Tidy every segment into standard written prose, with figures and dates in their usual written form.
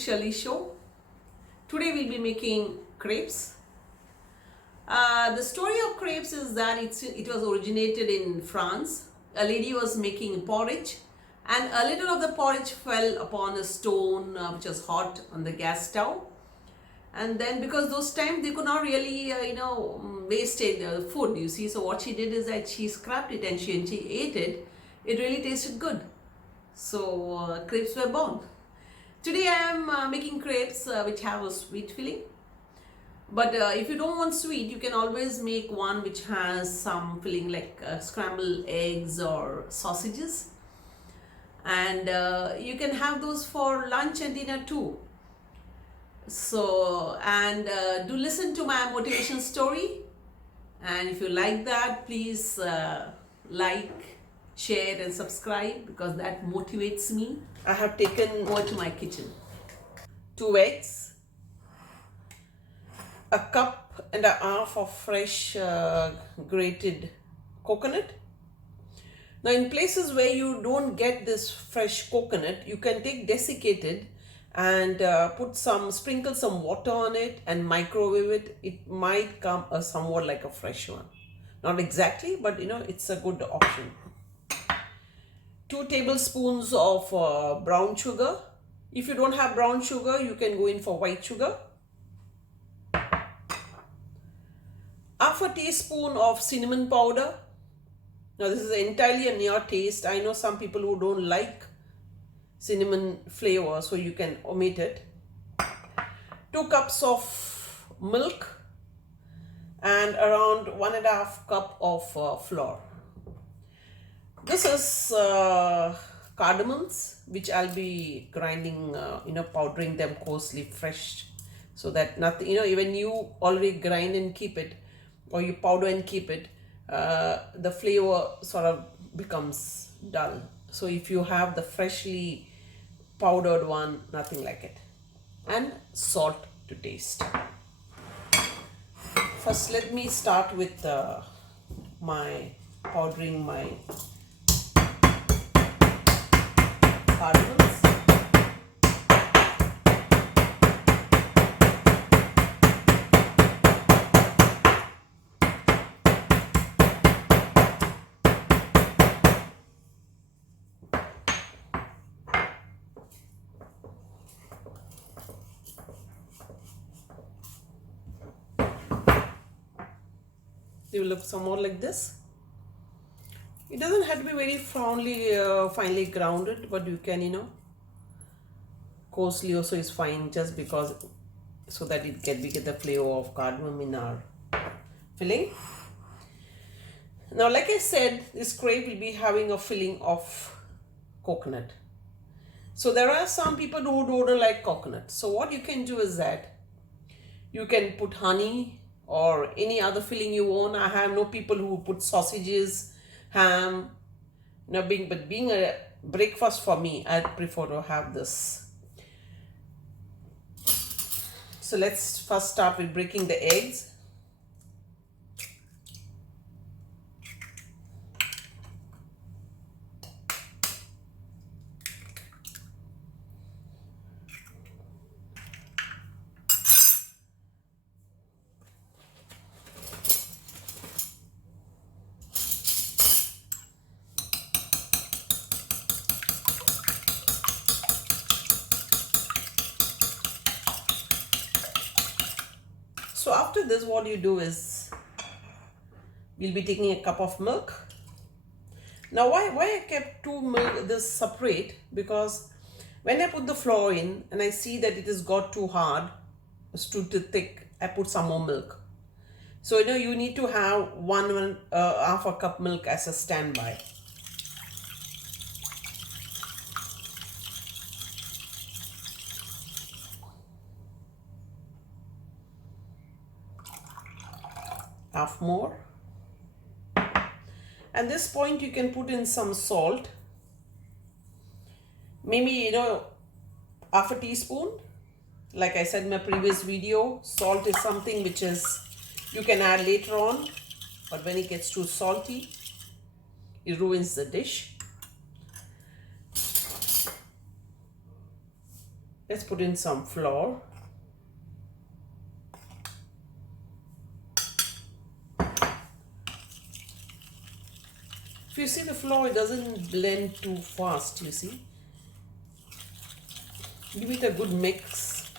Shirley show. Today we'll be making crepes. The story of crepes is that it was originated in France. A lady was making porridge and a little of the porridge fell upon a stone which was hot on the gas stove. And then because those times they could not really waste food, you see. So what she did is that she scrapped it and she ate it. It really tasted good. So crepes were born. Today I am making crepes which have a sweet filling. But if you don't want sweet, you can always make one which has some filling like scrambled eggs or sausages. And you can have those for lunch and dinner too. So, and do listen to my motivation story. And if you like that, please like, share and subscribe because that motivates me. I have taken over to my kitchen. 2 eggs, a cup and a half of fresh grated coconut. Now in places where you don't get this fresh coconut, you can take desiccated and sprinkle some water on it and microwave it. It might come somewhat like a fresh one. Not exactly, but it's a good option. 2 tablespoons of brown sugar. If you don't have brown sugar, you can go in for white sugar. Half a teaspoon of cinnamon powder. Now this is entirely a your taste. I know some people who don't like cinnamon flavor, so you can omit it. 2 cups of milk and around 1.5 cup of flour. This is cardamoms, which I'll be grinding, powdering them coarsely fresh, so that nothing, even you already grind and keep it, or you powder and keep it, the flavor sort of becomes dull. So if you have the freshly powdered one, nothing like it. And salt to taste. First, let me start with powdering my cardamoms. They will look somewhat like this. It doesn't have to be very finely grounded, but you can, coarsely also is fine, just because so that we get the flavor of cardamom in our filling. Now, like I said, this crepe will be having a filling of coconut. So there are some people who don't like coconut. So what you can do is that you can put honey or any other filling you want. I have no people who put sausages, ham. Being a breakfast for me, I prefer to have this. So let's first start with breaking the eggs. So after this, what you do is, we'll be taking a cup of milk. Now why I kept this separate, because when I put the flour in and I see that it has got too hard, it's too thick, I put some more milk. So you need to have half a cup milk as a standby. Half more. At this point you can put in some salt, maybe half a teaspoon. Like I said in my previous video, salt is something which is you can add later on, but when it gets too salty, it ruins the dish. Let's put in some flour. If you see the flour, it doesn't blend too fast, you see. Give it a good mix.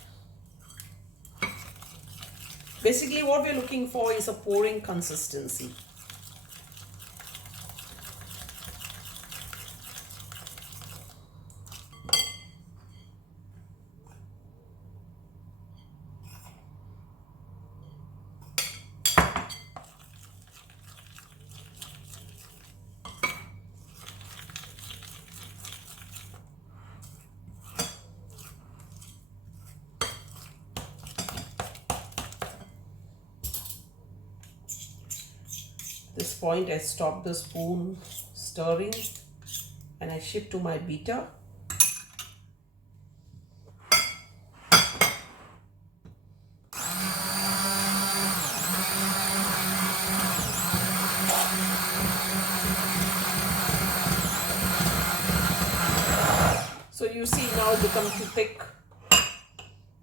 Basically what we're looking for is a pouring consistency. At this point I stop the spoon stirring and I shift to my beater. So you see now it becomes too thick.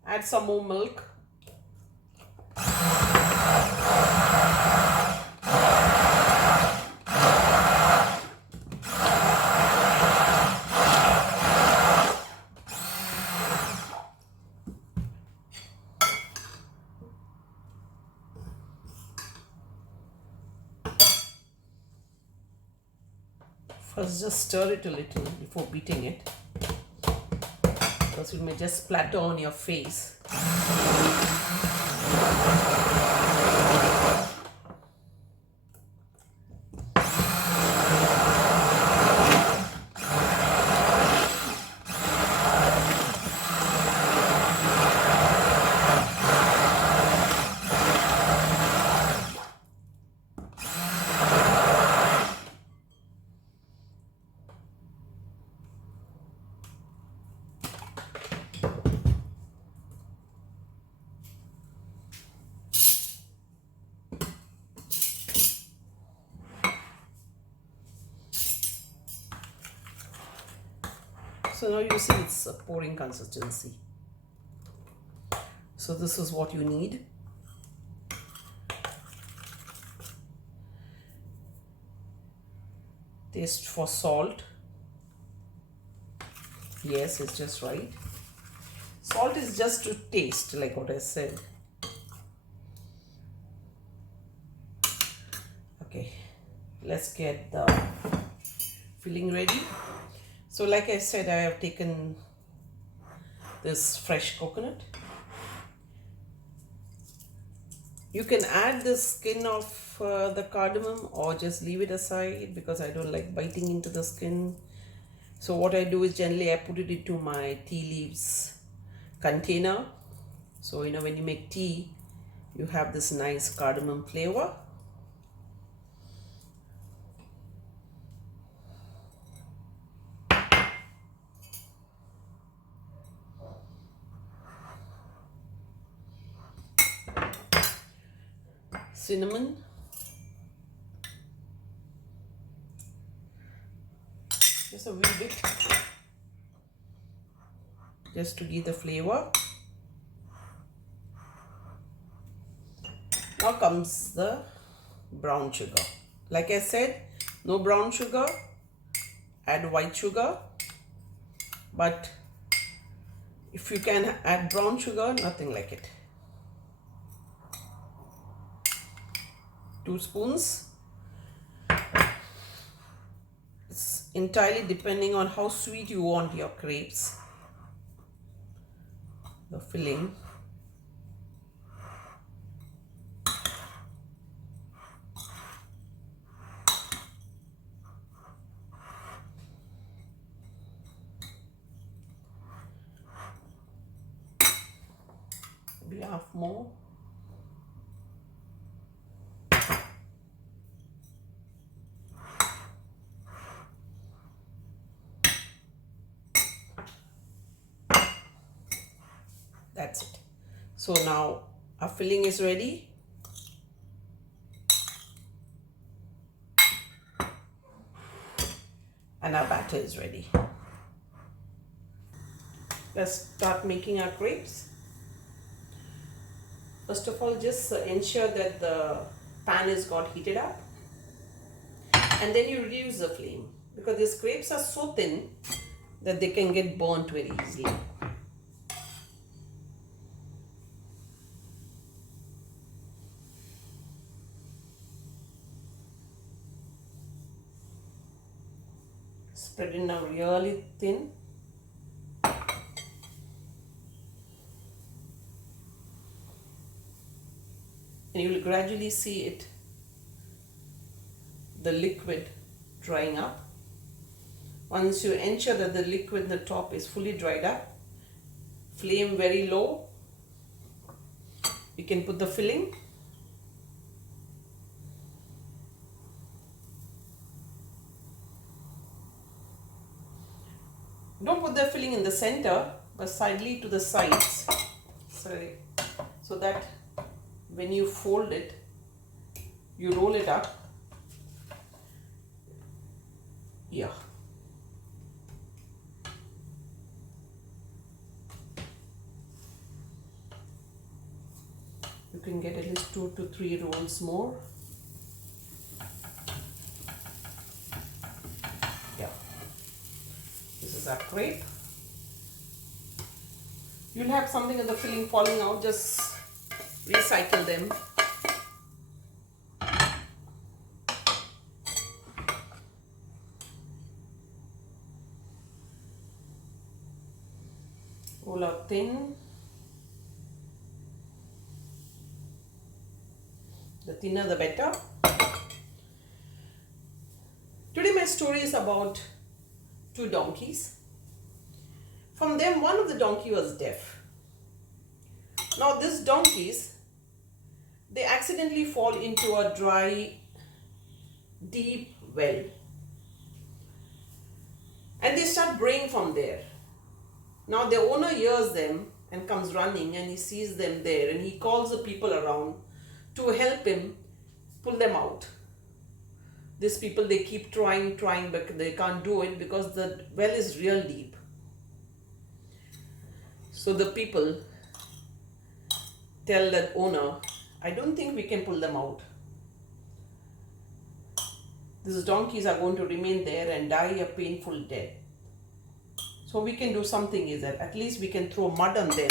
Add some more milk. First just stir it a little before beating it, because it may just splatter on your face. So now you see it's a pouring consistency. So this is what you need. Taste for salt. Yes, it's just right. Salt is just to taste, like what I said. Okay, let's get the filling ready. So like I said, I have taken this fresh coconut. You can add the skin of the cardamom or just leave it aside, because I don't like biting into the skin. So what I do is generally I put it into my tea leaves container. So you know, when you make tea, you have this nice cardamom flavor. Cinnamon, just a wee bit, just to give the flavor. Now comes the brown sugar. Like I said, no brown sugar, add white sugar. But if you can add brown sugar, nothing like it. 2 spoons. It's entirely depending on how sweet you want your crepes. The filling. Maybe half more. That's it. So now our filling is ready. And our batter is ready. Let's start making our crepes. First of all, just ensure that the pan is got heated up, and then you reduce the flame because these crepes are so thin that they can get burnt very easily. Spread it now really thin. And you will gradually see it, the liquid drying up. Once you ensure that the liquid in the top is fully dried up, flame very low, you can put the filling. Don't put the filling in the center, but slightly to the sides. So that when you fold it, you roll it up. Yeah. You can get at least 2 to 3 rolls more. Yeah. This is our crepe. You'll have something of the filling falling out, just recycle them. Roll out thin. The thinner the better. Today my story is about 2 donkeys. From them, one of the donkey was deaf. Now these donkeys, they accidentally fall into a dry, deep well. And they start braying from there. Now the owner hears them and comes running, and he sees them there, and he calls the people around to help him pull them out. These people, they keep trying, but they can't do it because the well is real deep. So the people tell that owner, I don't think we can pull them out. These donkeys are going to remain there and die a painful death. So we can do something is that at least we can throw mud on them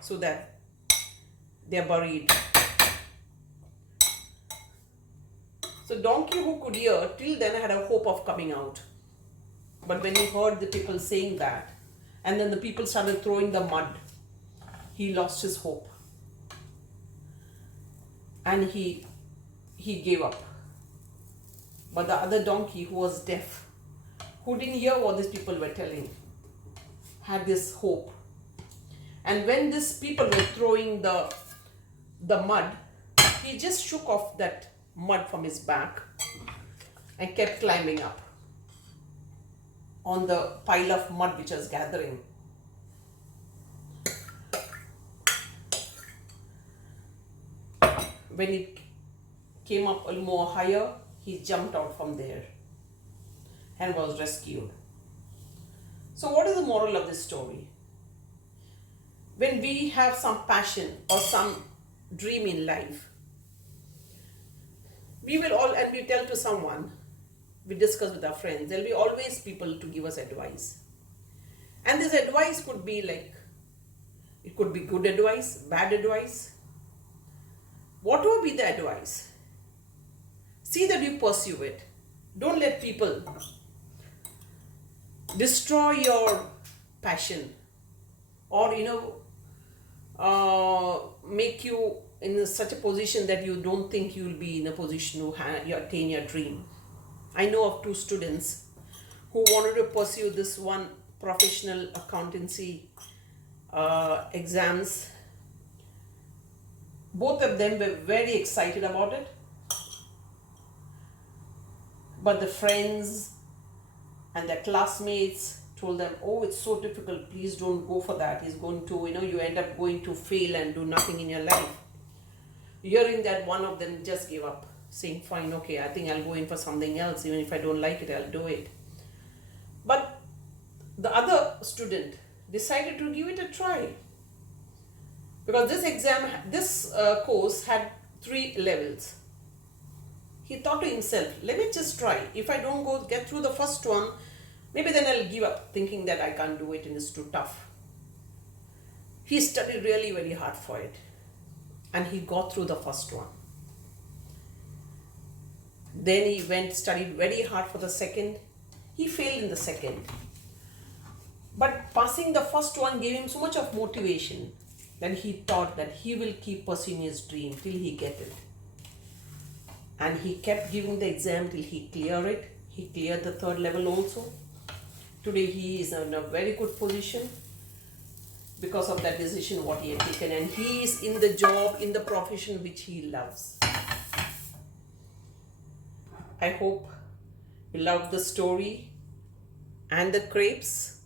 so that they are buried. So donkey, who could hear till then, had a hope of coming out. But when he heard the people saying that, and then the people started throwing the mud, he lost his hope. And he gave up. But the other donkey, who was deaf, who didn't hear what these people were telling, had this hope. And when these people were throwing the mud, he just shook off that mud from his back and kept climbing up on the pile of mud which was gathering. When it came up a little more higher, he jumped out from there and was rescued. So what is the moral of this story? When we have some passion or some dream in life, we will all, and we tell to someone, we discuss with our friends, there will be always people to give us advice. And this advice could be like, it could be good advice, bad advice. Whatever be the advice, see that you pursue it. Don't let people destroy your passion or make you in such a position that you don't think you will be in a position to attain your dream. I know of 2 students who wanted to pursue this one professional accountancy exams. Both of them were very excited about it. But the friends and their classmates told them, oh, it's so difficult, please don't go for that. It's going to, you end up going to fail and do nothing in your life. Hearing that, one of them just gave up, saying, fine, okay, I think I'll go in for something else. Even if I don't like it, I'll do it. But the other student decided to give it a try. Because this course had 3 levels. He thought to himself, let me just try. If I don't get through the first one, maybe then I'll give up, thinking that I can't do it and it's too tough. He studied really very hard for it. And he got through the first one. Then he studied very hard for the second. He failed in the second. But passing the first one gave him so much of motivation that he thought that he will keep pursuing his dream till he get it. And he kept giving the exam till he cleared it. He cleared the 3rd level also. Today he is in a very good position because of that decision what he had taken, and he is in the job, in the profession which he loves. I hope you loved the story and the crepes.